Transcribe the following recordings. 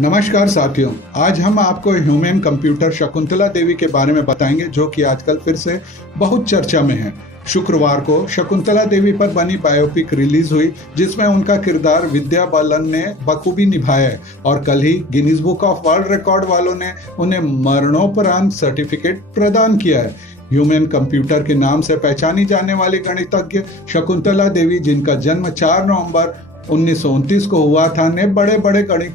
नमस्कार साथियों, आज हम आपको ह्यूमन कंप्यूटर शकुंतला देवी के बारे में बताएंगे जो कि आजकल फिर से बहुत चर्चा में है। शुक्रवार को शकुंतला देवी पर बनी बायोपिक रिलीज हुई जिसमें उनका किरदार विद्या बालन ने बखूबी निभाया है और कल ही Guinness Book of World Record वालों ने उन्हें मरणोपरांत सर्टिफिकेट प्रदान किया है। ह्यूमन कंप्यूटर के नाम से पहचानी जाने वाली गणितज्ञ शकुंतला देवी, जिनका जन्म 4 नवंबर 1929 को हुआ था, ने बड़े बड़े गणित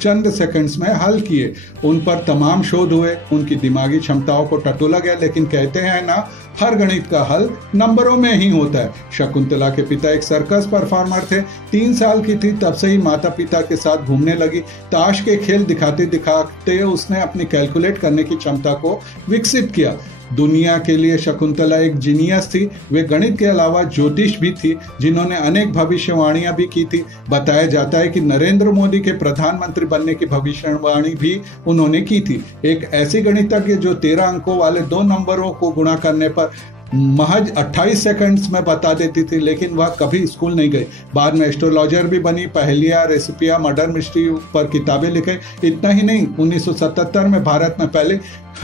चंद सेकंड्स में हल किए। उन पर तमाम शोध हुए, उनकी दिमागी क्षमताओं को टटोला गया, लेकिन कहते हैं ना, हर गणित का हल नंबरों में ही होता है। शकुंतला के पिता एक सर्कस परफॉर्मर थे। 3 साल की थी तब से ही माता पिता के साथ घूमने लगी। ताश के खेल दिखाते दिखाते उसने अपनी कैलकुलेट करने की क्षमता को विकसित किया। दुनिया के लिए शकुंतला एक जीनियस थी। वे गणित के अलावा ज्योतिष भी थी, जिन्होंने अनेक भविष्यवाणियां भी की थी। बताया जाता है कि नरेंद्र मोदी के प्रधानमंत्री बनने की भविष्यवाणी भी उन्होंने की थी। एक ऐसी गणितज्ञ जो 13 अंकों वाले 2 नंबरों को गुणा करने पर महज 28 सेकंड्स में बता देती थी, लेकिन वह कभी स्कूल नहीं गई। बाद में एस्ट्रोलॉजर भी बनी, पहेलियां, रेसिपियां, मर्डर मिस्ट्री पर किताबें लिखे। इतना ही नहीं, 1977 में भारत में पहले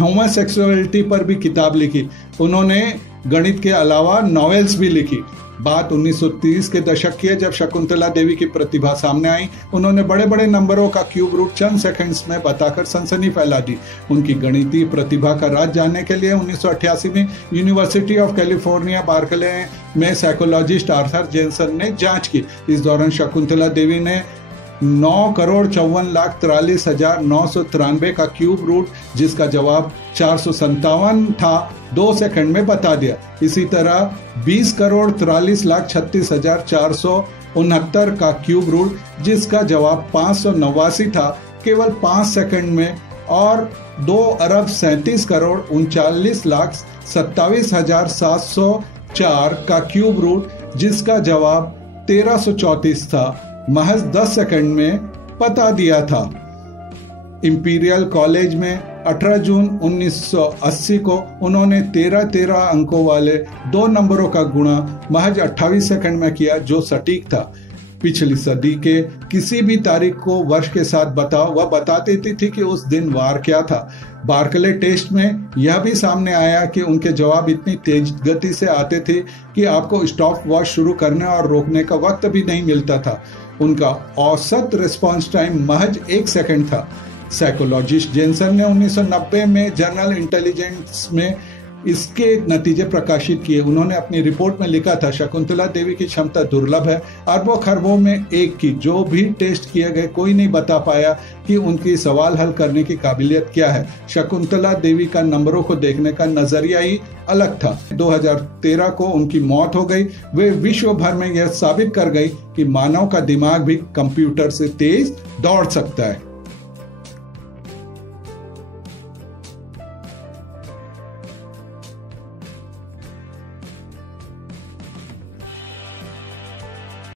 होमोसेक्सुअलिटी पर भी किताब लिखी। उन्होंने गणित के अलावा नॉवेल्स भी लिखी। बात 1930 के दशक की है, जब शकुंतला देवी की प्रतिभा सामने आई। उन्होंने बड़े बड़े नंबरों का क्यूब रूट चंद सेकंड्स में बताकर सनसनी फैला दी। उनकी गणितीय प्रतिभा का राज जानने के लिए 1988 में यूनिवर्सिटी ऑफ कैलिफोर्निया बार्कले में साइकोलॉजिस्ट आर्थर जेनसन ने जांच की। इस दौरान शकुंतला देवी ने 9,54,43,993 का क्यूब रूट, जिसका जवाब 457 था, 2 सेकंड में बता दिया। इसी तरह 20,43,36,469 का क्यूब रूट, जिसका जवाब 589 था, केवल 5 सेकंड में। और 2,37,39,27,704 का क्यूब रूट, जिसका जवाब 1334 था, महज 10 सेकंड में बता दिया था। इंपीरियल कॉलेज में 18 जून 1980 को उन्होंने 13 अंकों वाले 2 नंबरों का गुणा महज 28 सेकंड में किया, जो सटीक था। पिछली सदी के किसी भी तारीख को वर्ष के साथ बताओ, वह बता देती थी कि उस दिन वार क्या था। बार्कले टेस्ट में यह भी सामने आया कि उनके जवाब इतनी तेज गति से आते थे कि आपको स्टॉप वॉच शुरू करने और रोकने का वक्त भी नहीं मिलता था। उनका औसत रिस्पॉन्स टाइम महज 1 सेकंड था। साइकोलॉजिस्ट जेनसन ने 1990 में जर्नल इंटेलिजेंस में इसके नतीजे प्रकाशित किए। उन्होंने अपनी रिपोर्ट में लिखा था, शकुंतला देवी की क्षमता दुर्लभ है, अरबों खरबों में एक की। जो भी टेस्ट किए गए, कोई नहीं बता पाया कि उनकी सवाल हल करने की काबिलियत क्या है। शकुंतला देवी का नंबरों को देखने का नजरिया ही अलग था। 2013 को उनकी मौत हो गई। वे विश्व भर में यह साबित कर गई कि मानव का दिमाग भी कंप्यूटर से तेज दौड़ सकता है।